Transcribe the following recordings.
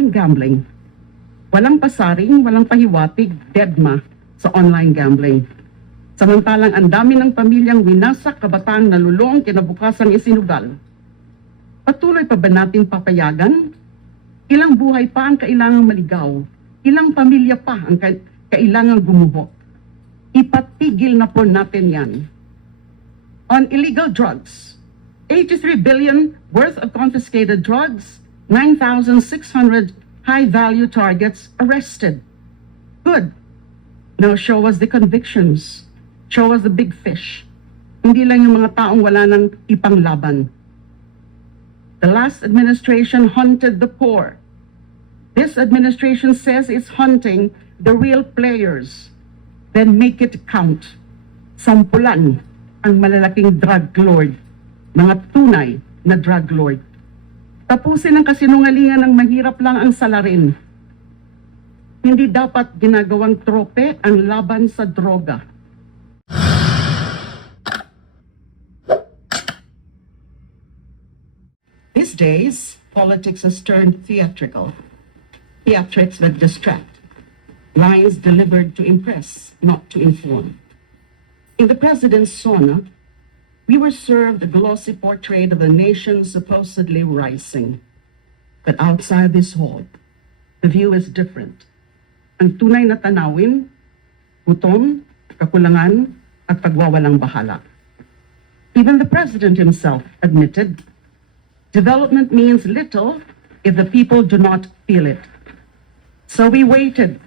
online gambling. Walang pasaring, walang pahiwatig, deadma sa online gambling. Samantalang ang dami ng pamilyang winasak, kabataang nalulong, kinabukasang isinugal. Patuloy pa ba natin papayagan? Ilang buhay pa ang kailangang maligaw? Ilang pamilya pa ang kailangang gumuho? Ipatigil na po natin yan. On illegal drugs, 83 billion worth of confiscated drugs, 9,600 high-value targets arrested. Good. Now show us the convictions. Show us the big fish. Hindi lang yung mga taong wala nang ipanglaban. The last administration hunted the poor. This administration says it's hunting the real players. Then make it count. Sampulan ang malalaking drug lord, mga tunay na drug lord. Tapusin ang kasinungalingan ng mahirap lang ang salarin. Hindi dapat ginagawang trope ang laban sa droga. These days, politics has turned theatrical. Theatrics that distract. Lines delivered to impress, not to inform. In the president's sauna, we were served a glossy portrait of the nation supposedly rising. But outside this hall, the view is different. Ang tunay na tanawin, gutom, kakulangan, at pagwawalang bahala. Even the president himself admitted, development means little if the people do not feel it. So we waited,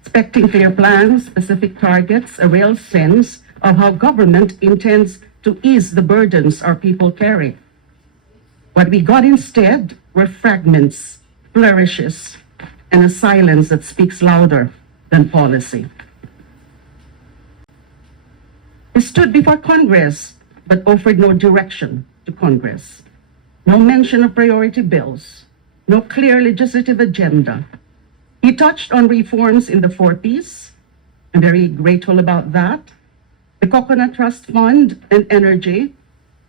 expecting clear plans, specific targets, a real sense of how government intends to ease the burdens our people carry. What we got instead were fragments, flourishes, and a silence that speaks louder than policy. He stood before Congress, but offered no direction to Congress. No mention of priority bills, no clear legislative agenda. He touched on reforms in the 40s. I'm very grateful about that. The Coconut Trust Fund and energy,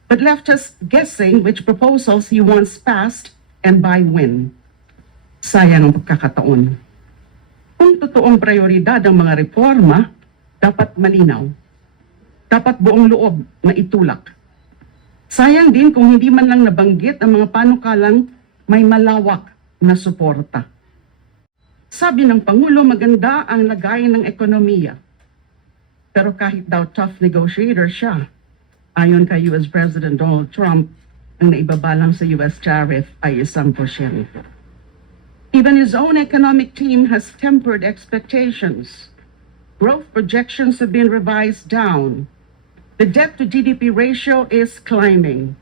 but left us guessing which proposals he wants passed and by when. Sayang ang pagkakataon. Kung totoong prioridad ang mga reforma, dapat malinaw. Dapat buong loob na itulak. Sayang din kung hindi man lang nabanggit ang mga panukalang may malawak na suporta. Sabi ng Pangulo, maganda ang lagay ng ekonomiya. Pero kahit daw tough negotiator siya, ayon kay US President Donald Trump, ang naibabalang sa US tariff ay 1%. Even his own economic team has tempered expectations. Growth projections have been revised down. The debt-to-GDP ratio is climbing.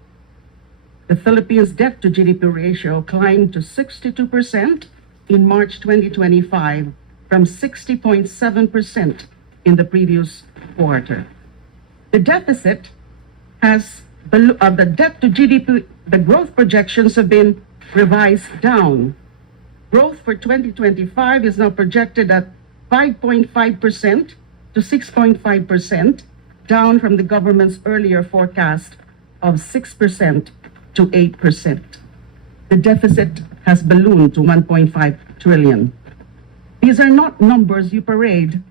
The Philippines' debt-to-GDP ratio climbed to 62% in March 2025 from 60.7% in the previous quarter. The deficit has, the debt to GDP, the growth projections have been revised down. Growth for 2025 is now projected at 5.5% to 6.5%, down from the government's earlier forecast of 6% to 8%. The deficit has ballooned to 1.5 trillion. These are not numbers you parade.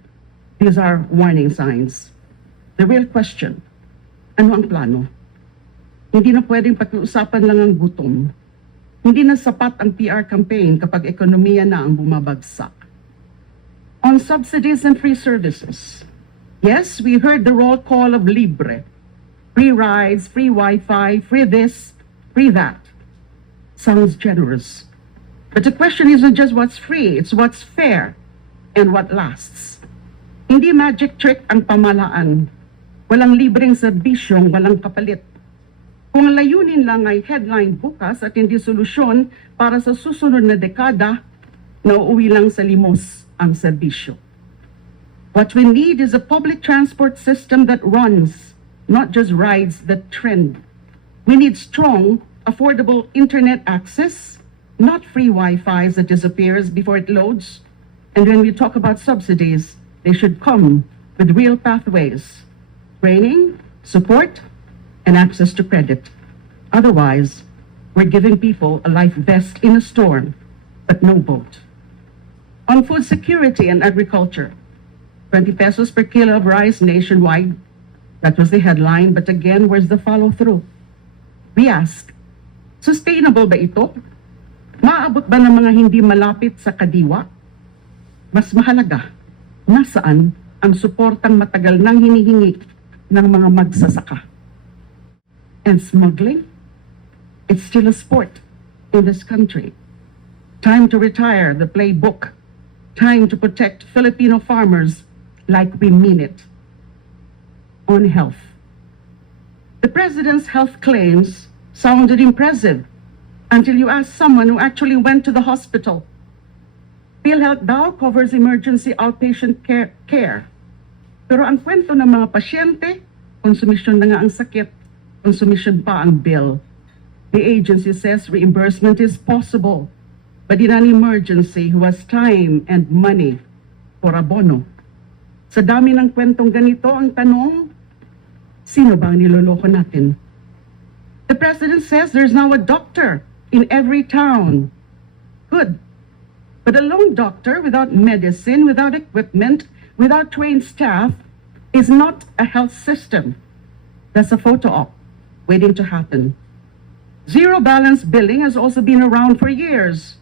These are warning signs. The real question, ano ang plano? Hindi na pwedeng pakiusapan lang ang gutom. Hindi na sapat ang PR campaign kapag ekonomiya na ang bumabagsak. On subsidies and free services, yes, we heard the roll call of Libre. Free rides, free Wi-Fi, free this, free that. Sounds generous. But the question isn't just what's free, it's what's fair and what lasts. Hindi magic trick ang pamahalaan. Walang libreng serbisyong walang kapalit. Kung layunin lang ay headline bukas at hindi solusyon para sa susunod na dekada, nauuwi lang sa limos ang serbisyo. What we need is a public transport system that runs, not just rides that trend. We need strong, affordable internet access, not free Wi-Fi that disappears before it loads. And when we talk about subsidies, they should come with real pathways, training, support, and access to credit. Otherwise, we're giving people a life vest in a storm but no vote. On food security and agriculture, 20 pesos per kilo of rice nationwide. That was the headline, but again, where's the follow-through? We ask, sustainable ba ito? Maabot ba ng mga hindi malapit sa kadiwa? Mas mahalaga, nasaan ang suportang matagal nang hinihingi ng mga magsasaka? And smuggling? It's still a sport in this country. Time to retire the playbook. Time to protect Filipino farmers like we mean it. On health. The president's health claims sounded impressive until you asked someone who actually went to the hospital. PhilHealth daw covers emergency outpatient care. Pero ang kwento ng mga pasyente, konsumisyon na nga ang sakit, konsumisyon pa ang bill. The agency says reimbursement is possible, but in an emergency who has time and money for abono. Sa dami ng kwentong ganito, ang tanong, sino ba ang niloloko natin? The president says there's now a doctor in every town. Good. But a lone doctor without medicine, without equipment, without trained staff is not a health system. That's a photo op waiting to happen. Zero balance billing has also been around for years,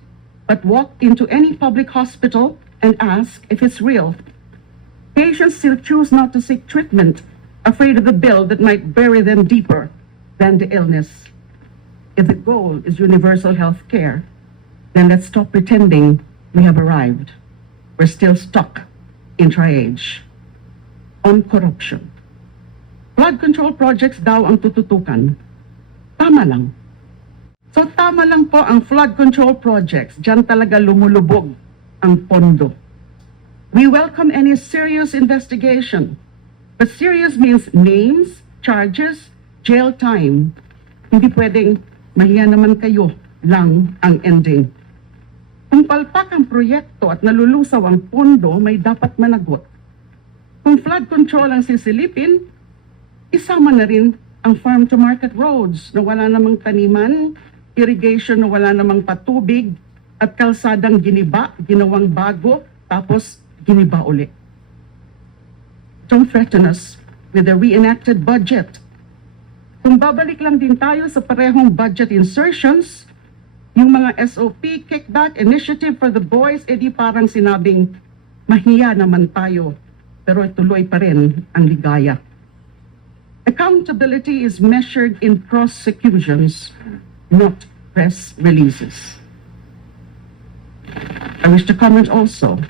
but walk into any public hospital and ask if it's real. Patients still choose not to seek treatment, afraid of the bill that might bury them deeper than the illness. If the goal is universal health care, then let's stop pretending we have arrived. We're still stuck in triage. On corruption. Flood control projects daw ang tututukan. Tama lang. So tama lang po ang flood control projects. Diyan talaga lumulubog ang pondo. We welcome any serious investigation. But serious means names, charges, jail time. Hindi pwedeng mahiya naman kayo lang ang ending. Kung palpak ang proyekto at nalulusaw ang pondo, may dapat managot. Kung flood control ang sisilipin, isama na rin ang farm-to-market roads na wala namang taniman, irrigation na wala namang patubig, at kalsadang ginawang bago, tapos giniba uli. Don't threaten us with a reenacted budget. Kung babalik lang din tayo sa parehong budget insertions, yung mga SOP, kickback, initiative for the boys, edi parang sinabing, mahiya naman tayo, pero tuloy pa rin ang ligaya. Accountability is measured in prosecutions, not press releases. I wish to comment also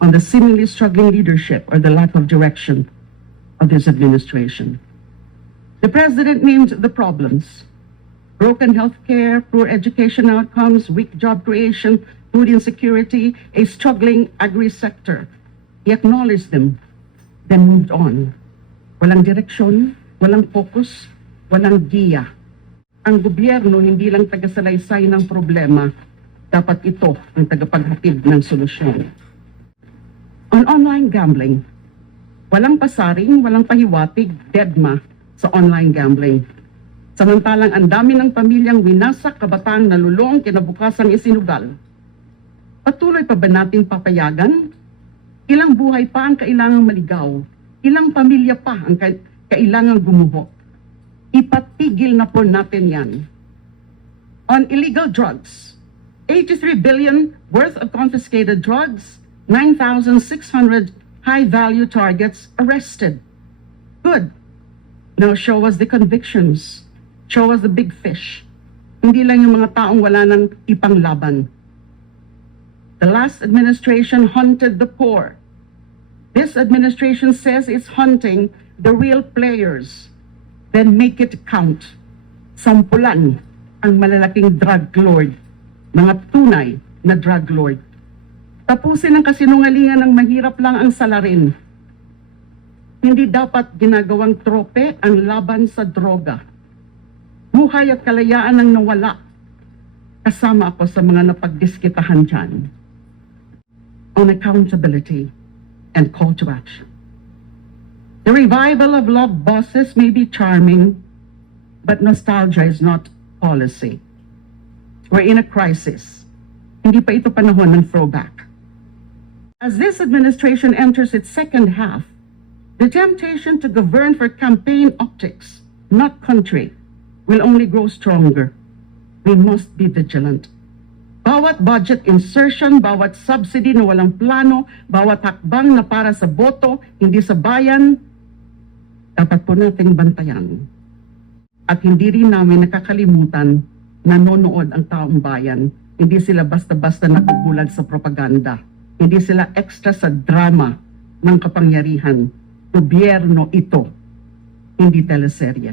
on the seemingly struggling leadership or the lack of direction of this administration. The president named the problems: broken healthcare, poor education outcomes, weak job creation, food insecurity, a struggling agri-sector. He acknowledged them, then moved on. Walang direksyon, walang focus, walang giya. Ang gobyerno hindi lang tagasalaysay ng problema, dapat ito ang tagapaghatid ng solusyon. On online gambling, walang pasaring, walang pahiwatig, deadma sa online gambling. Samantalang ang dami ng pamilyang winasak, kabataang nalulong, kinabukasang isinugal. Patuloy pa ba natin papayagan? Ilang buhay pa ang kailangang maligaw? Ilang pamilya pa ang kailangang gumuho? Ipatigil na po natin yan. On illegal drugs, 83 billion worth of confiscated drugs, 9,600 high-value targets arrested. Good. Now show us the convictions. Show us the big fish. Hindi lang yung mga taong wala nang ipanglaban. The last administration hunted the poor. This administration says it's hunting the real players. Then make it count. Sampulan ang malalaking drug lord. Mga tunay na drug lord. Tapusin ang kasinungalingan ng mahirap lang ang salarin. Hindi dapat ginagawang trope ang laban sa droga. Buhay at kalayaan ang nawala. Kasama ako sa mga napagdiskitahan dyan. On accountability and call to action. The revival of love bosses may be charming, but nostalgia is not policy. We're in a crisis. Hindi pa ito panahon ng throwback. As this administration enters its second half, the temptation to govern for campaign optics, not country, will only grow stronger. We must be vigilant. Bawat budget insertion, bawat subsidy na walang plano, bawat hakbang na para sa boto, hindi sa bayan, dapat po nating bantayan. At hindi rin namin nakakalimutan, nanonood ang taong bayan. Hindi sila basta-basta nakubulag sa propaganda. Hindi sila extra sa drama ng kapangyarihan. Gobyerno ito, hindi teleserye.